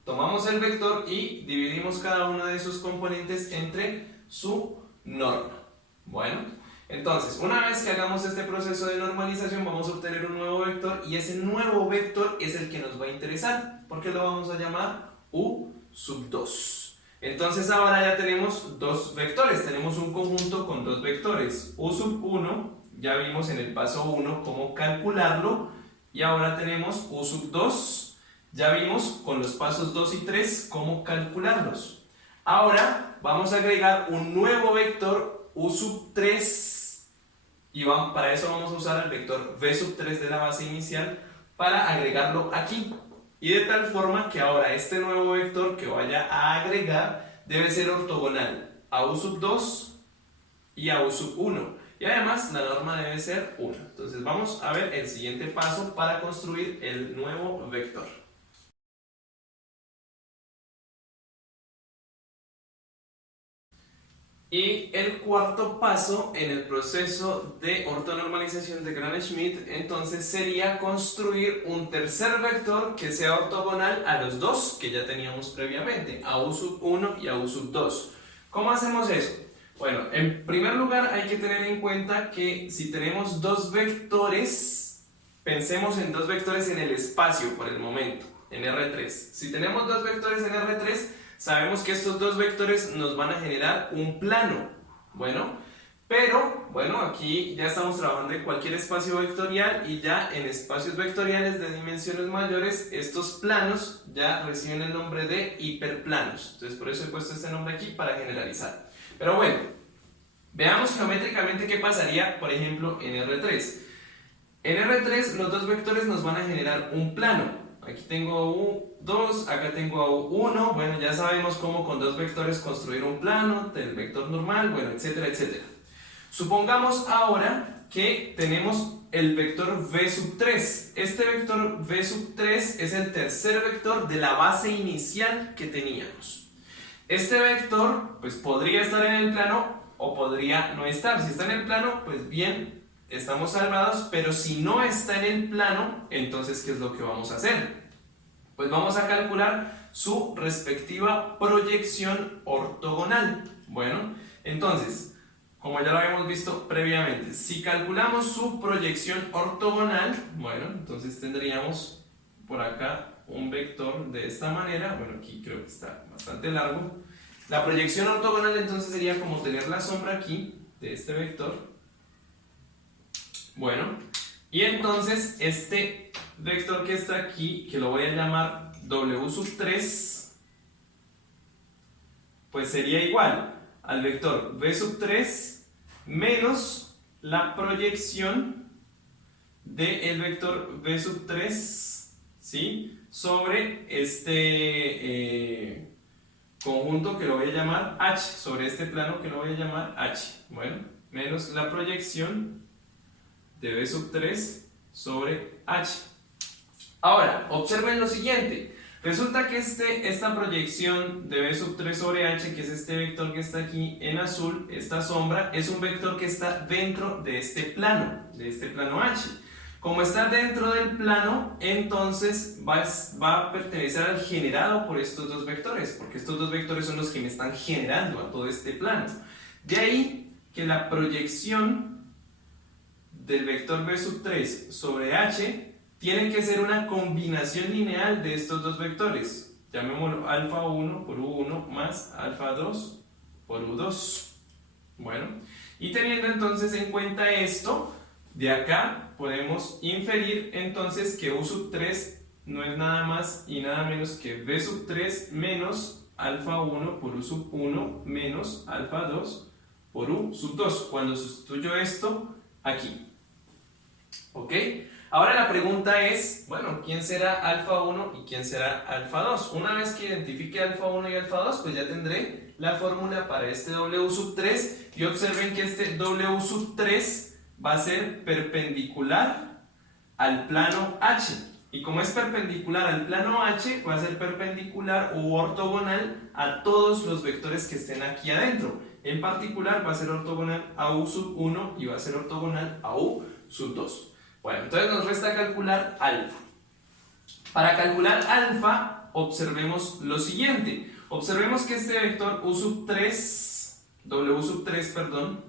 tomamos el vector y dividimos cada una de sus componentes entre su norma. Bueno, entonces, una vez que hagamos este proceso de normalización, vamos a obtener un nuevo vector y ese nuevo vector es el que nos va a interesar, porque lo vamos a llamar U sub 2. Entonces ahora ya tenemos dos vectores, tenemos un conjunto con dos vectores. U sub 1, ya vimos en el paso 1 cómo calcularlo, y ahora tenemos U sub 2, ya vimos con los pasos 2 y 3 cómo calcularlos. Ahora vamos a agregar un nuevo vector U sub 3 y para eso vamos a usar el vector V sub 3 de la base inicial para agregarlo aquí. Y de tal forma que ahora este nuevo vector que vaya a agregar debe ser ortogonal a U sub 2 y a U sub 1. Y además la norma debe ser 1. Entonces vamos a ver el siguiente paso para construir el nuevo vector. Y el cuarto paso en el proceso de ortonormalización de Gram-Schmidt entonces sería construir un tercer vector que sea ortogonal a los dos que ya teníamos previamente, a U sub 1 y a U sub 2. ¿Cómo hacemos eso? Bueno, en primer lugar hay que tener en cuenta que si tenemos dos vectores, pensemos en dos vectores en el espacio por el momento, en R3. Si tenemos dos vectores en R3, sabemos que estos dos vectores nos van a generar un plano. Pero aquí ya estamos trabajando en cualquier espacio vectorial y ya en espacios vectoriales de dimensiones mayores, estos planos ya reciben el nombre de hiperplanos. Entonces por eso he puesto este nombre aquí para generalizar. Pero bueno, veamos geométricamente qué pasaría, por ejemplo, en R3. En R3 los dos vectores nos van a generar un plano. Aquí tengo U2, acá tengo U1, bueno, ya sabemos cómo con dos vectores construir un plano, el vector normal, bueno, etcétera, etcétera. Supongamos ahora que tenemos el vector V sub 3. Este vector V sub 3 es el tercer vector de la base inicial que teníamos. Este vector, pues podría estar en el plano o podría no estar. Si está en el plano, pues bien, estamos salvados, pero si no está en el plano, entonces ¿qué es lo que vamos a hacer? Pues vamos a calcular su respectiva proyección ortogonal. Bueno, entonces, como ya lo habíamos visto previamente, si calculamos su proyección ortogonal, bueno, entonces tendríamos por acá un vector de esta manera. Bueno, aquí creo que está bastante largo. La proyección ortogonal entonces sería como tener la sombra aquí de este vector. Bueno, y entonces este vector que está aquí, que lo voy a llamar W sub 3, pues sería igual al vector V sub 3 menos la proyección del vector V sub 3, ¿sí?, sobre este conjunto que lo voy a llamar H, sobre este plano que lo voy a llamar H. Bueno, menos la proyección de V sub 3 sobre H. Ahora, observen lo siguiente. Resulta que esta proyección de V sub 3 sobre H, que es este vector que está aquí en azul, esta sombra, es un vector que está dentro de este plano H. Como está dentro del plano, entonces va a pertenecer al generado por estos dos vectores, porque estos dos vectores son los que me están generando a todo este plano. De ahí que la proyección del vector V sub 3 sobre H tiene que ser una combinación lineal de estos dos vectores. Llamémoslo alfa 1 por U1 más alfa 2 por U2. Bueno, y teniendo entonces en cuenta esto, de acá podemos inferir entonces que U sub 3 no es nada más y nada menos que V sub 3 menos alfa 1 por U sub 1 menos alfa 2 por U sub 2, cuando sustituyo esto aquí. ¿Ok? Ahora la pregunta es, bueno, ¿quién será alfa 1 y quién será alfa 2? Una vez que identifique alfa 1 y alfa 2, pues ya tendré la fórmula para este W sub 3, y observen que este W sub 3 va a ser perpendicular al plano H. Y como es perpendicular al plano H, va a ser perpendicular u ortogonal a todos los vectores que estén aquí adentro. En particular va a ser ortogonal a U sub 1 y va a ser ortogonal a U sub 2. Bueno, entonces nos resta calcular alfa. Para calcular alfa, observemos lo siguiente. Observemos que este vector U sub 3, W sub 3, perdón,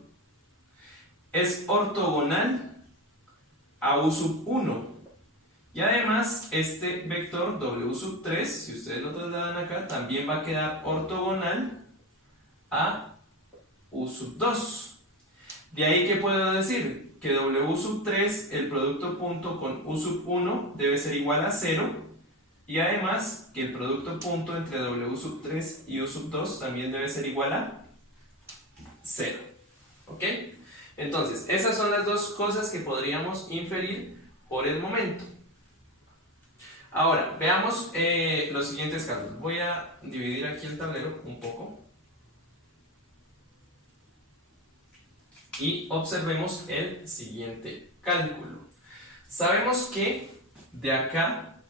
es ortogonal a U sub 1. Y además, este vector W sub 3, si ustedes lo trasladan acá, también va a quedar ortogonal a U sub 2. De ahí que puedo decir que W sub 3, el producto punto con U sub 1, debe ser igual a 0. Y además, que el producto punto entre W sub 3 y U sub 2 también debe ser igual a 0. ¿Ok? Entonces, esas son las dos cosas que podríamos inferir por el momento. Ahora, veamos los siguientes casos. Voy a dividir aquí el tablero un poco. Y observemos el siguiente cálculo. Sabemos que de acá,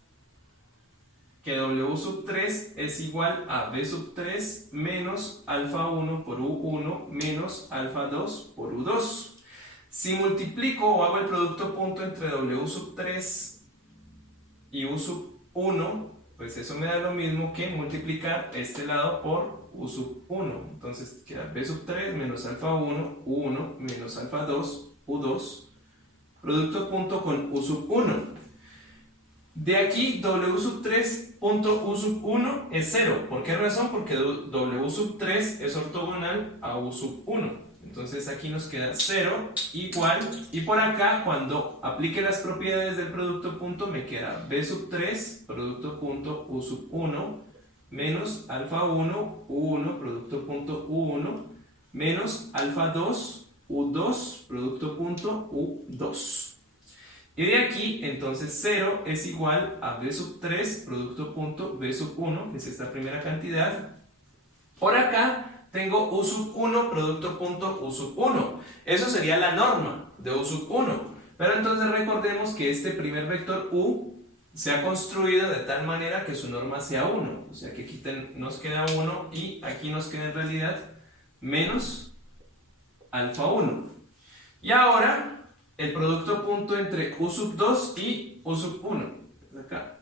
que W sub 3 es igual a B sub 3 menos alfa 1 por U1 menos alfa 2 por U2. Si multiplico o hago el producto punto entre W sub 3 y U sub 1, pues eso me da lo mismo que multiplicar este lado por U sub 1. Entonces queda B sub 3 menos alfa 1, U1 menos alfa 2, U2, producto punto con U sub 1. De aquí W sub 3 punto U sub 1 es 0. ¿Por qué razón? Porque W sub 3 es ortogonal a U sub 1. Entonces aquí nos queda 0 igual, y por acá cuando aplique las propiedades del producto punto me queda B sub 3 producto punto U sub 1 menos alfa 1 U1 producto punto U1 menos alfa 2 U2 producto punto U2. Y de aquí entonces 0 es igual a B sub 3 producto punto B sub 1, que es esta primera cantidad. Por acá tengo U sub 1 producto punto U sub 1. Eso sería la norma de U sub 1. Pero entonces recordemos que este primer vector U se ha construido de tal manera que su norma sea 1. O sea que aquí nos queda 1 y aquí nos queda en realidad menos alfa 1. Y ahora el producto punto entre U sub 2 y U sub 1. Acá.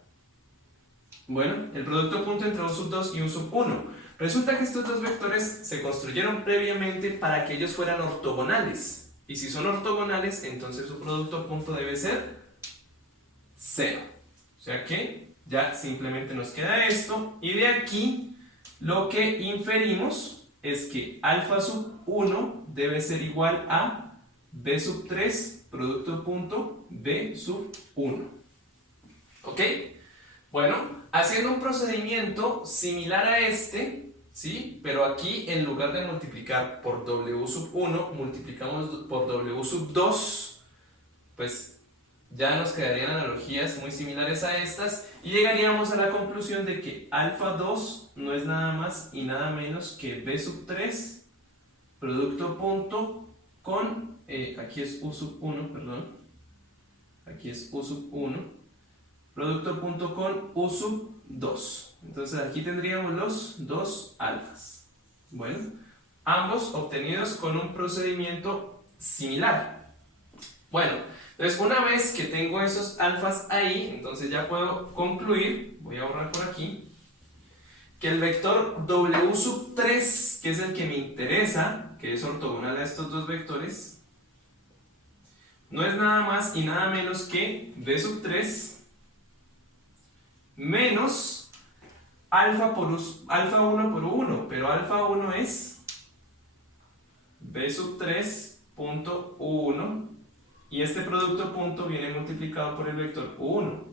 Bueno, el producto punto entre U sub 2 y U sub 1. Resulta que estos dos vectores se construyeron previamente para que ellos fueran ortogonales. Y si son ortogonales, entonces su producto punto debe ser 0. O sea que ya simplemente nos queda esto. Y de aquí lo que inferimos es que alfa sub 1 debe ser igual a B sub 3 producto punto B sub 1. ¿Ok? Bueno, haciendo un procedimiento similar a este, ¿sí? Pero aquí en lugar de multiplicar por W sub 1, multiplicamos por W sub 2, pues ya nos quedarían analogías muy similares a estas y llegaríamos a la conclusión de que alfa 2 no es nada más y nada menos que B sub 3 producto punto con, aquí es U sub 1, perdón, aquí es U sub 1, producto punto con U sub 2. Entonces aquí tendríamos los dos alfas. Bueno, ambos obtenidos con un procedimiento similar. Bueno, entonces una vez que tengo esos alfas ahí, entonces ya puedo concluir, voy a borrar por aquí, que el vector W sub 3, que es el que me interesa, que es ortogonal a estos dos vectores, no es nada más y nada menos que B sub 3 menos alfa 1 por 1, pero alfa 1 es B sub 3 punto U1 y este producto punto viene multiplicado por el vector U1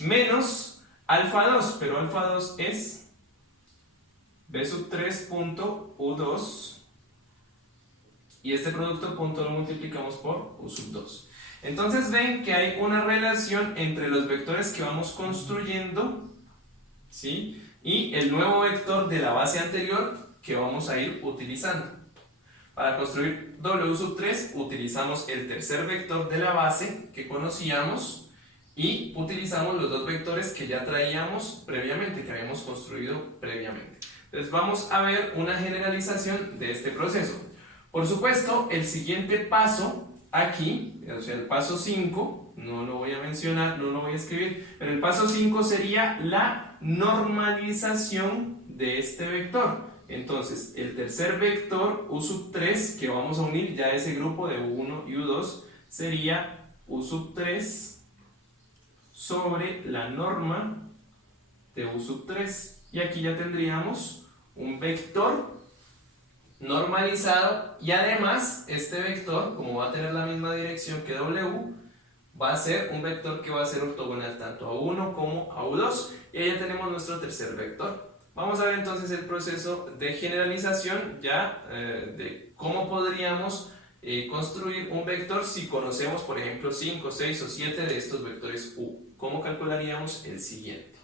menos alfa 2, pero alfa 2 es B sub 3 punto U2 y este producto punto lo multiplicamos por U sub 2. Entonces ven que hay una relación entre los vectores que vamos construyendo, ¿sí? Y el nuevo vector de la base anterior que vamos a ir utilizando. Para construir W sub 3 utilizamos el tercer vector de la base que conocíamos y utilizamos los dos vectores que ya traíamos previamente, que habíamos construido previamente. Entonces vamos a ver una generalización de este proceso. Por supuesto, el siguiente paso aquí, o sea el paso 5, no lo voy a mencionar, no lo voy a escribir, pero el paso 5 sería la normalización de este vector. Entonces, el tercer vector U sub 3, que vamos a unir ya ese grupo de U1 y U2, sería U sub 3 sobre la norma de U sub 3. Y aquí ya tendríamos un vector normalizado y además este vector, como va a tener la misma dirección que W, va a ser un vector que va a ser ortogonal tanto a U1 como a U2. Y ahí ya tenemos nuestro tercer vector. Vamos a ver entonces el proceso de generalización ya de cómo podríamos construir un vector si conocemos, por ejemplo, 5, 6 o 7 de estos vectores U. ¿Cómo calcularíamos el siguiente?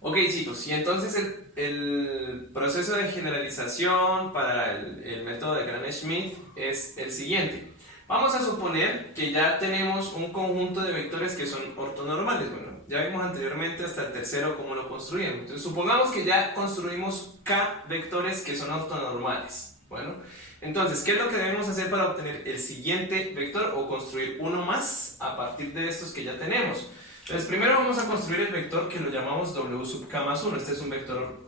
Ok chicos, y entonces el proceso de generalización para el método de Gram-Schmidt es el siguiente. Vamos a suponer que ya tenemos un conjunto de vectores que son ortonormales. Bueno, ya vimos anteriormente hasta el tercero cómo lo construimos. Entonces supongamos que ya construimos K vectores que son ortonormales. Bueno, entonces, ¿qué es lo que debemos hacer para obtener el siguiente vector o construir uno más a partir de estos que ya tenemos? Entonces, primero vamos a construir el vector que lo llamamos W sub k más 1. Este es un vector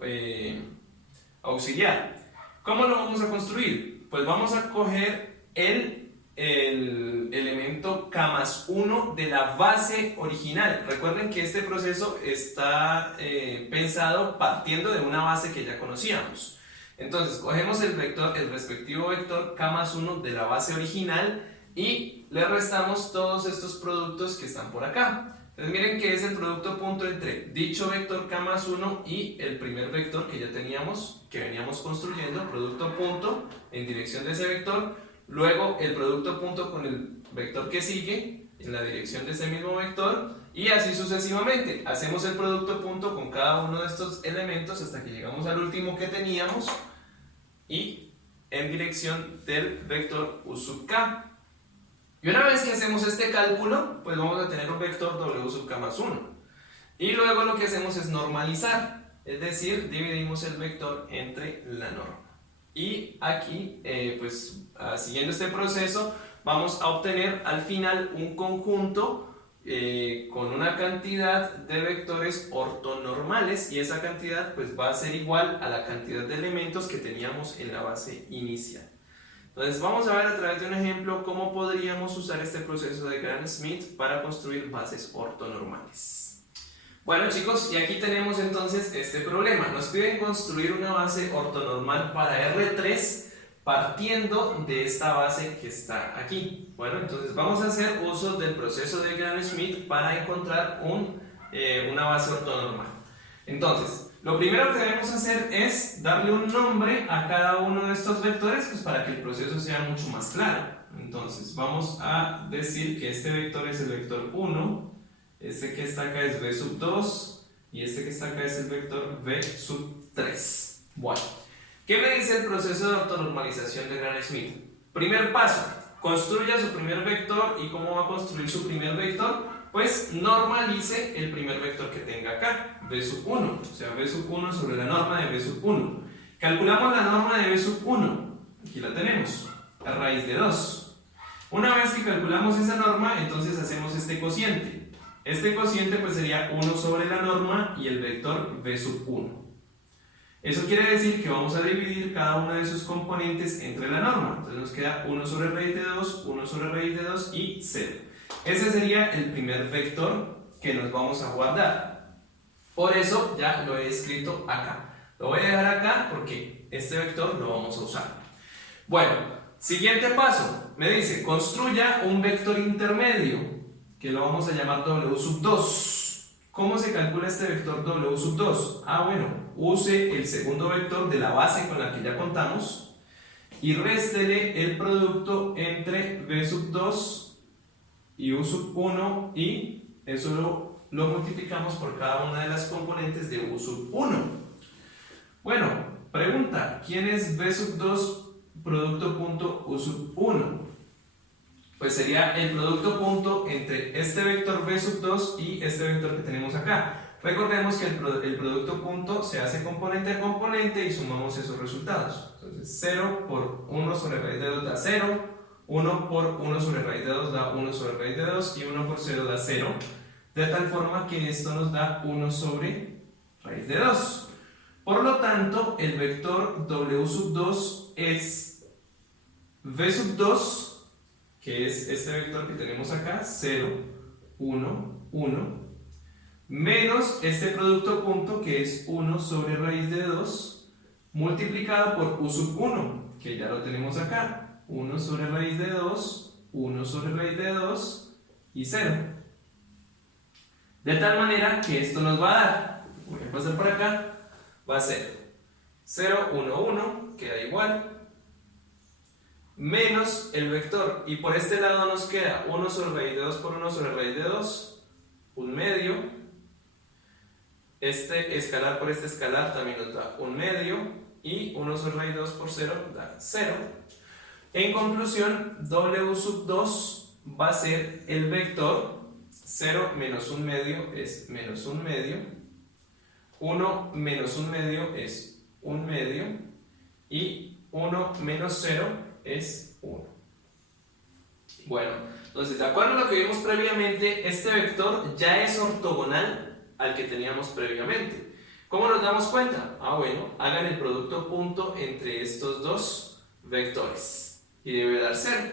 auxiliar. ¿Cómo lo vamos a construir? Pues vamos a coger el elemento k más 1 de la base original. Recuerden que este proceso está pensado partiendo de una base que ya conocíamos. Entonces, cogemos el respectivo vector k más 1 de la base original y le restamos todos estos productos que están por acá. Entonces miren que es el producto punto entre dicho vector k más 1 y el primer vector que ya teníamos, que veníamos construyendo, producto punto en dirección de ese vector, luego el producto punto con el vector que sigue en la dirección de ese mismo vector y así sucesivamente. Hacemos el producto punto con cada uno de estos elementos hasta que llegamos al último que teníamos y en dirección del vector u sub k. Y una vez que hacemos este cálculo, pues vamos a tener un vector W sub k más 1. Y luego lo que hacemos es normalizar, es decir, dividimos el vector entre la norma. Y aquí, siguiendo este proceso, vamos a obtener al final un conjunto con una cantidad de vectores ortonormales y esa cantidad pues va a ser igual a la cantidad de elementos que teníamos en la base inicial. Entonces vamos a ver a través de un ejemplo cómo podríamos usar este proceso de Gram-Schmidt para construir bases ortonormales. Bueno chicos, y aquí tenemos entonces este problema. Nos piden construir una base ortonormal para R3 partiendo de esta base que está aquí. Bueno, entonces vamos a hacer uso del proceso de Gram-Schmidt para encontrar una base ortonormal. Entonces, lo primero que debemos hacer es darle un nombre a cada uno de estos vectores pues para que el proceso sea mucho más claro. Entonces vamos a decir que este vector es el vector 1, este que está acá es v sub 2 y este que está acá es el vector v sub 3. Bueno, ¿qué me dice el proceso de ortonormalización de Gram-Schmidt? Primer paso, construya su primer vector. ¿Y cómo va a construir su primer vector? Pues normalice el primer vector que tenga acá, v sub 1, o sea, v sub 1 sobre la norma de v sub 1. Calculamos la norma de v sub 1, aquí la tenemos, a raíz de 2. Una vez que calculamos esa norma, entonces hacemos este cociente. Este cociente pues sería 1 sobre la norma y el vector v sub 1. Eso quiere decir que vamos a dividir cada una de sus componentes entre la norma. Entonces nos queda 1 sobre raíz de 2, 1 sobre raíz de 2 y 0. Ese sería el primer vector que nos vamos a guardar. Por eso ya lo he escrito acá. Lo voy a dejar acá porque este vector lo vamos a usar. Bueno, siguiente paso. Me dice, construya un vector intermedio, que lo vamos a llamar W sub 2. ¿Cómo se calcula este vector W sub 2? Bueno, use el segundo vector de la base con la que ya contamos y réstele el producto entre V sub 2 y U sub 1 y eso lo lo multiplicamos por cada una de las componentes de U sub 1. Bueno, pregunta, ¿quién es B sub 2 producto punto U sub 1? Pues sería el producto punto entre este vector B sub 2 y este vector que tenemos acá. Recordemos que el producto punto se hace componente a componente y sumamos esos resultados. Entonces 0 por 1 sobre raíz de 2 da 0, 1 por 1 sobre raíz de 2 da 1 sobre raíz de 2 y 1 por 0 da 0, de tal forma que esto nos da 1 sobre raíz de 2. Por lo tanto, el vector W sub 2 es V sub 2, que es este vector que tenemos acá, 0, 1, 1, menos este producto punto que es 1 sobre raíz de 2 multiplicado por U sub 1, que ya lo tenemos acá, 1 sobre raíz de 2, 1 sobre raíz de 2 y 0. De tal manera que esto nos va a dar, voy a pasar por acá, va a ser 0, 1, 1, queda igual, menos el vector, y por este lado nos queda 1 sobre raíz de 2 por 1 sobre raíz de 2, un medio. Este escalar por este escalar también nos da un medio, y 1 sobre raíz de 2 por 0 da 0. En conclusión, W sub 2 va a ser el vector 0 menos un medio es menos un medio, 1 menos un medio es un medio, y 1 menos 0 es 1. Bueno, entonces de acuerdo a lo que vimos previamente, este vector ya es ortogonal al que teníamos previamente. ¿Cómo nos damos cuenta? Bueno, hagan el producto punto entre estos dos vectores y debe dar 0.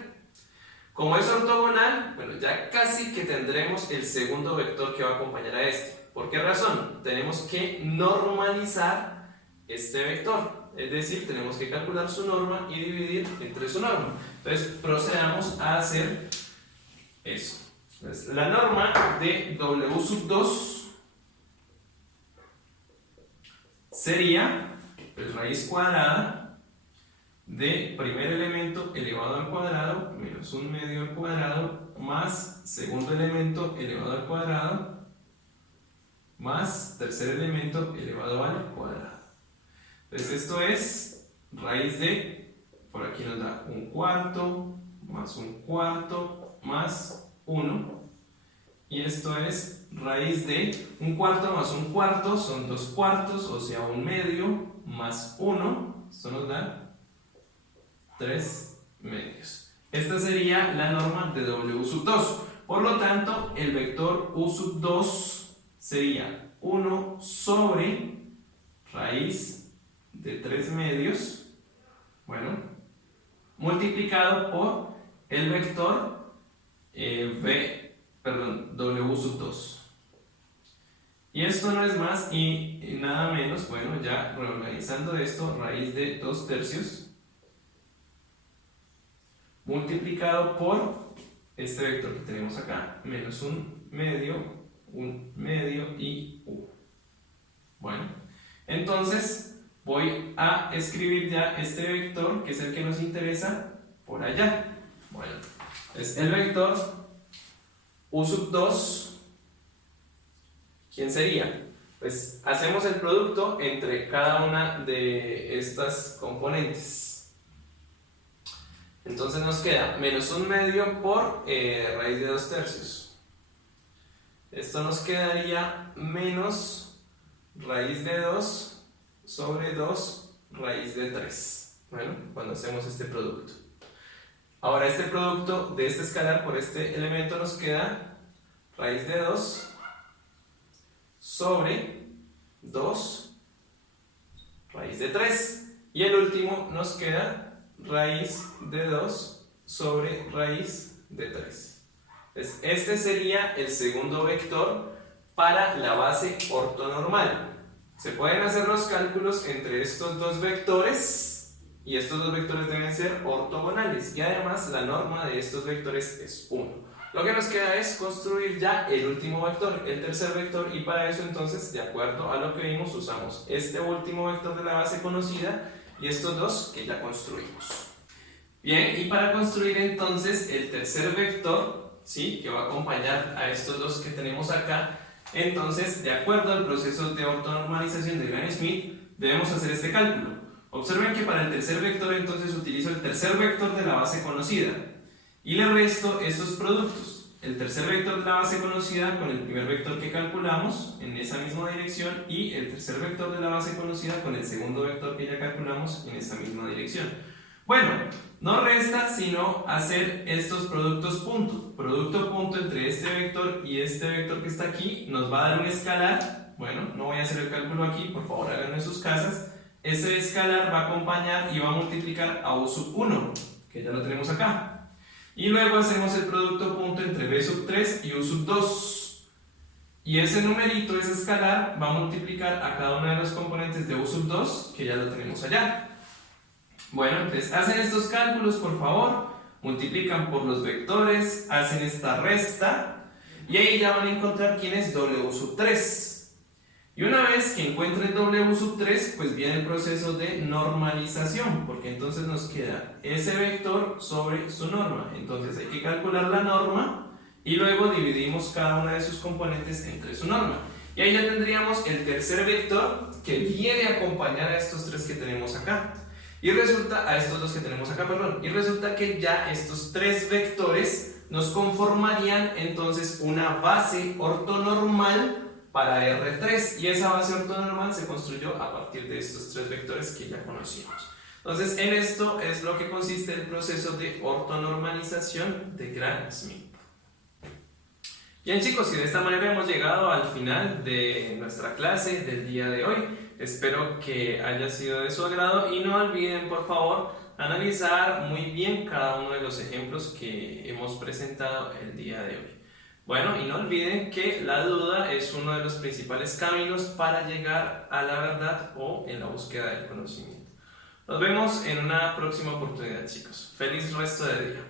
Como es ortogonal, bueno, ya casi que tendremos el segundo vector que va a acompañar a este. ¿Por qué razón? Tenemos que normalizar este vector, es decir, tenemos que calcular su norma y dividir entre su norma. Entonces procedamos a hacer eso. Entonces, la norma de W sub 2 sería pues, raíz cuadrada de primer elemento elevado al cuadrado menos un medio al cuadrado más segundo elemento elevado al cuadrado más tercer elemento elevado al cuadrado. Entonces esto es raíz de, por aquí nos da un cuarto más 1, y esto es raíz de un cuarto más un cuarto, son 2 cuartos, o sea un medio, más 1, esto nos da 3 medios. Esta sería la norma de W sub 2. Por lo tanto, el vector U sub 2 sería 1 sobre raíz de 3 medios, bueno, multiplicado por el vector W sub 2. Y esto no es más y nada menos, bueno, ya reorganizando esto, raíz de 2 tercios multiplicado por este vector que tenemos acá, menos un medio y U. Bueno, entonces voy a escribir ya este vector, que es el que nos interesa, por allá. Bueno, es el vector U sub 2, ¿quién sería? Pues hacemos el producto entre cada una de estas componentes. Entonces nos queda menos un medio por raíz de 2 tercios. Esto nos quedaría menos raíz de 2 sobre 2 raíz de 3. Bueno, cuando hacemos este producto. Ahora este producto de este escalar por este elemento nos queda raíz de 2 sobre 2 raíz de 3. Y el último nos queda raíz de 2 sobre raíz de 3. Entonces, este sería el segundo vector para la base ortonormal. Se pueden hacer los cálculos entre estos dos vectores y estos dos vectores deben ser ortogonales, y además la norma de estos vectores es 1. Lo que nos queda es construir ya el último vector, el tercer vector, y para eso entonces, de acuerdo a lo que vimos, usamos este último vector de la base conocida y estos dos que ya construimos. Bien, y para construir entonces el tercer vector, ¿sí?, que va a acompañar a estos dos que tenemos acá, Entonces, de acuerdo al proceso de ortonormalización de Gram-Schmidt, debemos hacer este cálculo. Observen que para el tercer vector entonces utilizo el tercer vector de la base conocida y le resto estos productos. El tercer vector de la base conocida con el primer vector que calculamos en esa misma dirección y el tercer vector de la base conocida con el segundo vector que ya calculamos en esa misma dirección. Bueno, no resta sino hacer estos productos punto. Producto punto entre este vector y este vector que está aquí nos va a dar un escalar. Bueno, no voy a hacer el cálculo aquí, por favor háganlo en sus casas. Ese escalar va a acompañar y va a multiplicar a u sub 1, que ya lo tenemos acá. Y luego hacemos el producto punto entre b sub 3 y u sub 2. Y ese numerito, ese escalar, va a multiplicar a cada uno de los componentes de u sub 2, que ya lo tenemos allá. Bueno, entonces hacen estos cálculos, por favor, multiplican por los vectores, hacen esta resta, y ahí ya van a encontrar quién es w sub 3. Y una vez que encuentren W sub 3, pues viene el proceso de normalización, porque entonces nos queda ese vector sobre su norma. Entonces hay que calcular la norma y luego dividimos cada una de sus componentes entre su norma. Y ahí ya tendríamos el tercer vector que viene a acompañar a estos tres que tenemos acá. Y resulta, a estos dos que tenemos acá, perdón. Y resulta que ya estos tres vectores nos conformarían entonces una base ortonormal para R3, y esa base ortonormal se construyó a partir de estos tres vectores que ya conocíamos. Entonces, en esto es lo que consiste el proceso de ortonormalización de Gram-Schmidt. Bien chicos, y de esta manera hemos llegado al final de nuestra clase del día de hoy. Espero que haya sido de su agrado y no olviden, por favor, analizar muy bien cada uno de los ejemplos que hemos presentado el día de hoy. Bueno, y no olviden que la duda es uno de los principales caminos para llegar a la verdad o en la búsqueda del conocimiento. Nos vemos en una próxima oportunidad, chicos. Feliz resto de día.